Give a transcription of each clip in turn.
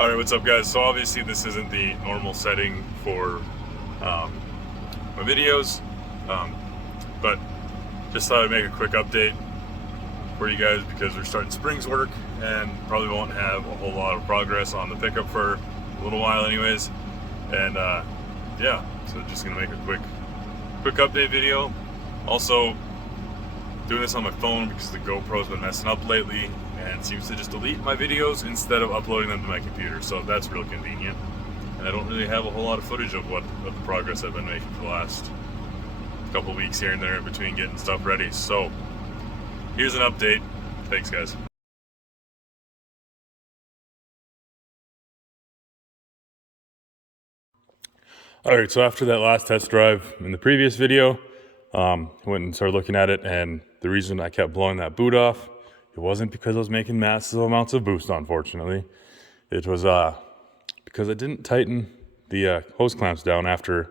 Alright, what's up guys? So obviously this isn't the normal setting for my videos, but just thought I'd make a quick update for you guys because we're starting Springs work and probably won't have a whole lot of progress on the pickup for a little while anyways. And yeah, so just gonna make a quick update video. Also doing this on my phone because the GoPro's been messing up lately and seems to just delete my videos instead of uploading them to my computer, so that's real convenient. And I don't really have a whole lot of footage of the progress I've been making for the last couple weeks here and there in between getting stuff ready. So here's an update. Thanks guys. Alright, so after that last test drive in the previous video, I went and started looking at it, and the reason I kept blowing that boot off, it wasn't because I was making massive amounts of boost, unfortunately. It was because I didn't tighten the hose clamps down after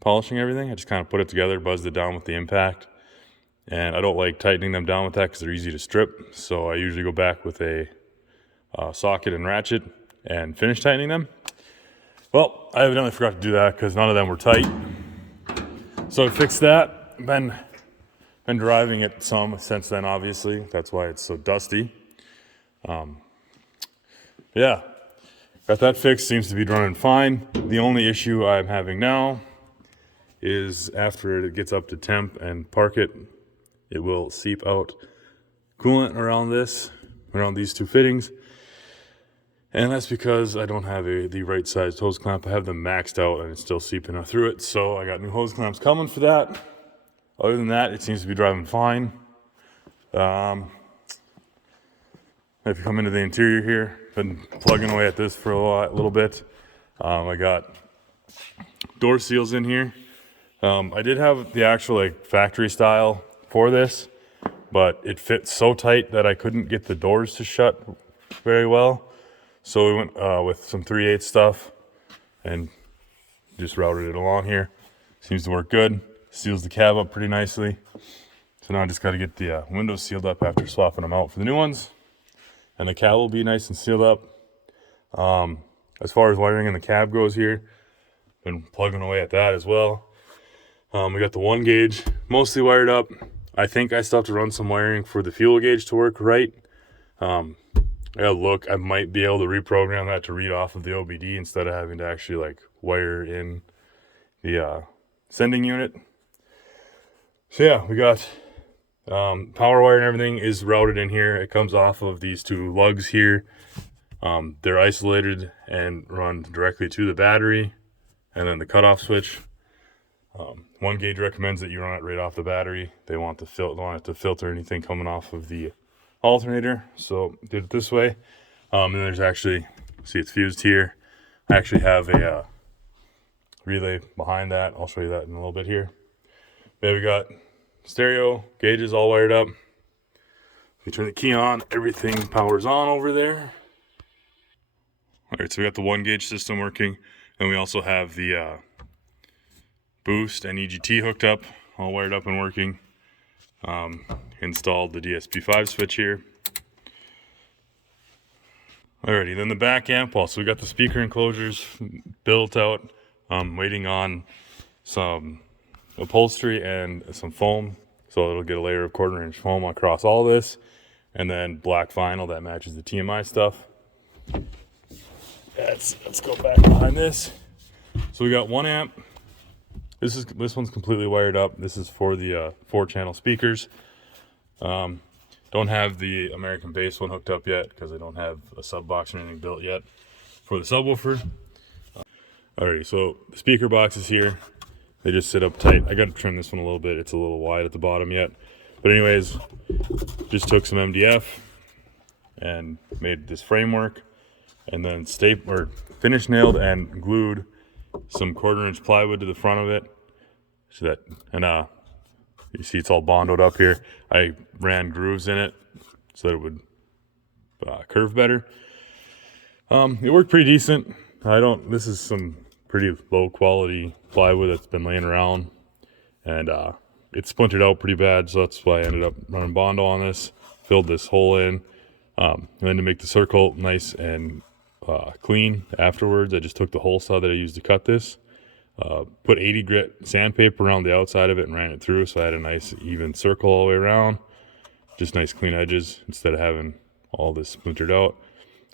polishing everything. I just kind of put it together, buzzed it down with the impact, and I don't like tightening them down with that because they're easy to strip, so I usually go back with a socket and ratchet and finish tightening them. Well, I evidently forgot to do that because none of them were tight. So I fixed that. Been driving it some since then, obviously. That's why it's so dusty. Yeah, got that fixed. Seems to be running fine. The only issue I'm having now is after it gets up to temp and park it, it will seep out coolant around these two fittings. And that's because I don't have the right sized hose clamp. I have them maxed out and it's still seeping through it. So I got new hose clamps coming for that. Other than that, it seems to be driving fine. If you come into the interior here, been plugging away at this for a little bit. I got door seals in here. I did have the actual factory style for this, but it fit so tight that I couldn't get the doors to shut very well. So we went with some 3/8 stuff and just routed it along here. Seems to work good. Seals the cab up pretty nicely. So now I just got to get the windows sealed up after swapping them out for the new ones. And the cab will be nice and sealed up. As far as wiring in the cab goes here, been plugging away at that as well. We got the 1 gauge mostly wired up. I think I still have to run some wiring for the fuel gauge to work right. I gotta look. I might be able to reprogram that to read off of the OBD instead of having to actually wire in the sending unit. So yeah, we got power wire and everything is routed in here. It comes off of these two lugs here. They're isolated and run directly to the battery and then the cutoff switch. 1 gauge recommends that you run it right off the battery. They want it to filter anything coming off of the alternator, so did it this way. And there's actually, see it's fused here. I actually have a relay behind that. I'll show you that in a little bit here. Then we got stereo gauges all wired up. We turn the key on, everything powers on over there. All right, so we got the 1 gauge system working, and we also have the boost and EGT hooked up, all wired up and working. Installed the DSP5 switch here. Alrighty, then the back amp wall. So we got the speaker enclosures built out. Waiting on some upholstery and some foam, so it'll get a layer of 1/4 inch foam across all this, and then black vinyl that matches the TMI stuff. Let's go back behind this. So we got 1 amp. This one's completely wired up. This is for the 4-channel speakers. Don't have the American bass one hooked up yet because I don't have a sub box or anything built yet for the subwoofer. Alrighty, so the speaker box is here. They just sit up tight. I got to trim this one a little bit. It's a little wide at the bottom yet. But anyways, just took some MDF and made this framework, and then finish nailed and glued some 1/4 inch plywood to the front of it. So that, and you see it's all bondoed up here. I ran grooves in it so that it would curve better. It worked pretty decent. This is some pretty low quality plywood that's been laying around, and it splintered out pretty bad, so that's why I ended up running Bondo on this. Filled this hole in, and then to make the circle nice and clean afterwards. I just took the hole saw that I used to cut this, put 80 grit sandpaper around the outside of it and ran it through, so I had a nice even circle all the way around. Just nice clean edges instead of having all this splintered out.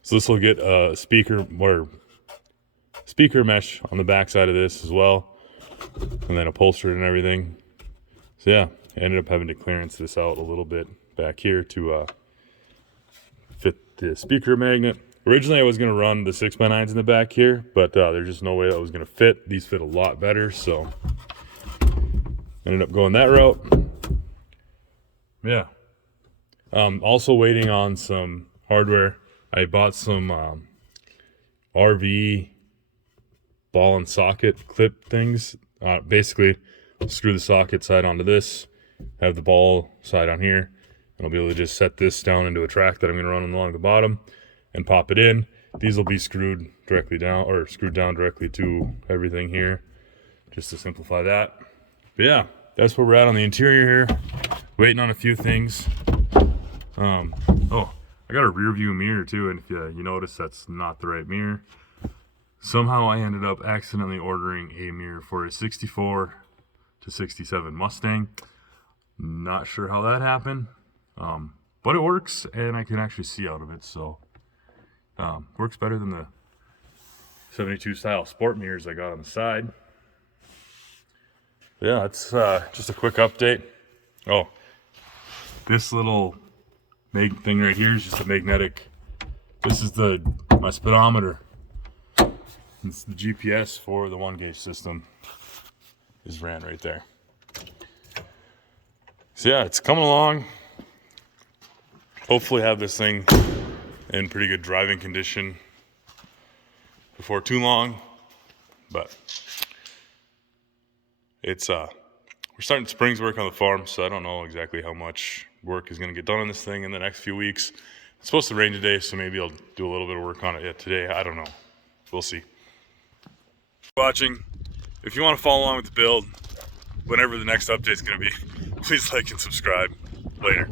So this will get a speaker mesh on the back side of this as well, and then upholstered and everything. So yeah, I ended up having to clearance this out a little bit back here to fit the speaker magnet. Originally I was going to run the 6x9s in the back here, but there's just no way that was going to fit. These fit a lot better, so ended up going that route. Yeah. Also waiting on some hardware. I bought some RV ball and socket clip things. Basically, screw the socket side onto this, have the ball side on here, and I'll be able to just set this down into a track that I'm going to run along the bottom and pop it in. These will be screwed directly down, or screwed down directly to everything here, just to simplify that. But yeah, that's where we're at on the interior here. Waiting on a few things. Oh, I got a rear view mirror too, and if you notice, that's not the right mirror. Somehow I ended up accidentally ordering a mirror for a 64 to 67 Mustang. Not sure how that happened, but it works, and I can actually see out of it, so works better than the 72 style sport mirrors I got on the side. Yeah, that's just a quick update. Oh, this little thing right here is just a magnetic. This is my speedometer. It's the GPS for the 1-gauge system is ran right there. So yeah, it's coming along. Hopefully have this thing in pretty good driving condition before too long. But it's we're starting spring's work on the farm, so I don't know exactly how much work is going to get done on this thing in the next few weeks. It's supposed to rain today, so maybe I'll do a little bit of work on it yet today. I don't know. We'll see. Watching. If you want to follow along with the build, whenever the next update is going to be, please like and subscribe. Later.